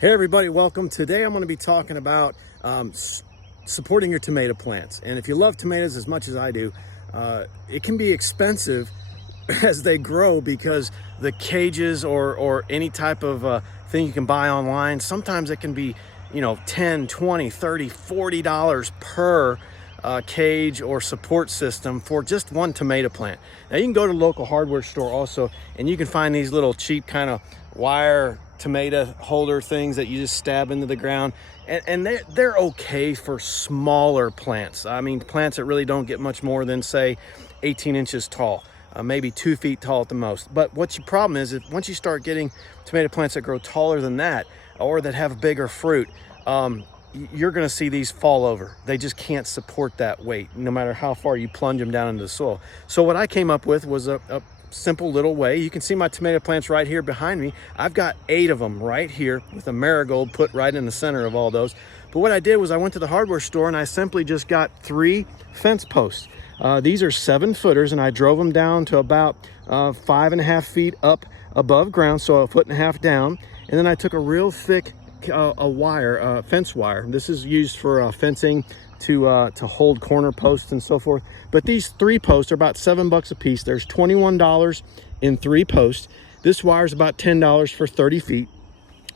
Hey everybody, welcome. Today I'm going to be talking about supporting your tomato plants. And if you love tomatoes as much as I do, it can be expensive as they grow because the cages or any type of thing you can buy online, sometimes it can be, you know, 10, 20, 30, $40 per cage or support system for just one tomato plant. Now you can go to a local hardware store also, and you can find these little cheap kind of wire tomato holder things that you just stab into the ground, and they're okay for smaller plants. I mean, plants that really don't get much more than say 18 inches tall, maybe 2 feet tall at the most. But what's your problem is that once you start getting tomato plants that grow taller than that or that have bigger fruit, you're going to see these fall over. They just can't support that weight no matter how far you plunge them down into the soil. So what I came up with was a simple little way. You can see my tomato plants right here behind me. I've got 8 of them right here with a marigold put right in the center of all those. But what I did was I went to the hardware store and I simply just got 3 fence posts. These are 7-footers, and I drove them down to about 5.5 feet up above ground, so 1.5 feet down. And then I took a real thick fence wire. This is used for fencing to hold corner posts and so forth. But these 3 posts are about $7 a piece. There's $21 in 3 posts. This wire is about $10 for 30 feet.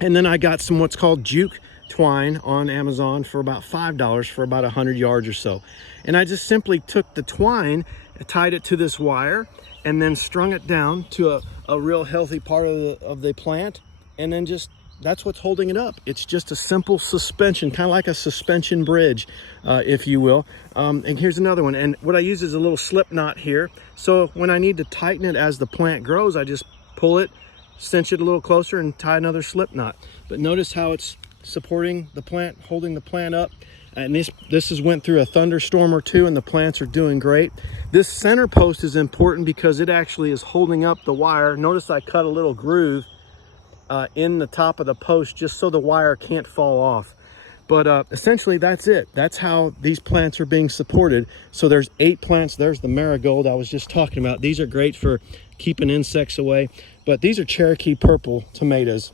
And then I got some what's called juke twine on Amazon for about $5 for about 100 yards or so. And I just simply took the twine, tied it to this wire, and then strung it down to a real healthy part of the plant, and then just that's what's holding it up. It's just a simple suspension, kind of like a suspension bridge, if you will. And here's another one. And what I use is a little slip knot here. So when I need to tighten it as the plant grows, I just pull it, cinch it a little closer, and tie another slip knot. But notice how it's supporting the plant, holding the plant up. And this has went through a thunderstorm or two, and the plants are doing great. This center post is important because it actually is holding up the wire. Notice I cut a little groove in the top of the post just so the wire can't fall off. But essentially that's it. That's how these plants are being supported. So there's 8 plants. There's the marigold I was just talking about. These are great for keeping insects away. But these are Cherokee purple tomatoes,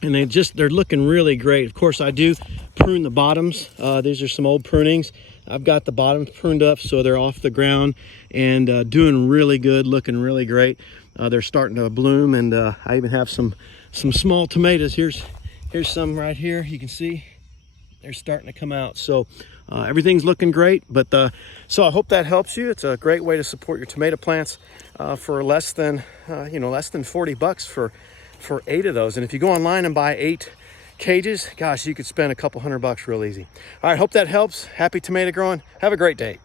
and they're looking really great. Of course, I do prune the bottoms. These are some old prunings. I've got the bottoms pruned up so they're off the ground and doing really good, looking really great. They're starting to bloom, and I even have some small tomatoes. Here's some right here. You can see they're starting to come out. So everything's looking great. But so I hope that helps you. It's a great way to support your tomato plants for less than $40 for 8 of those. And if you go online and buy 8 cages, gosh, you could spend a couple $100 real easy. All right, hope that helps. Happy tomato growing. Have a great day.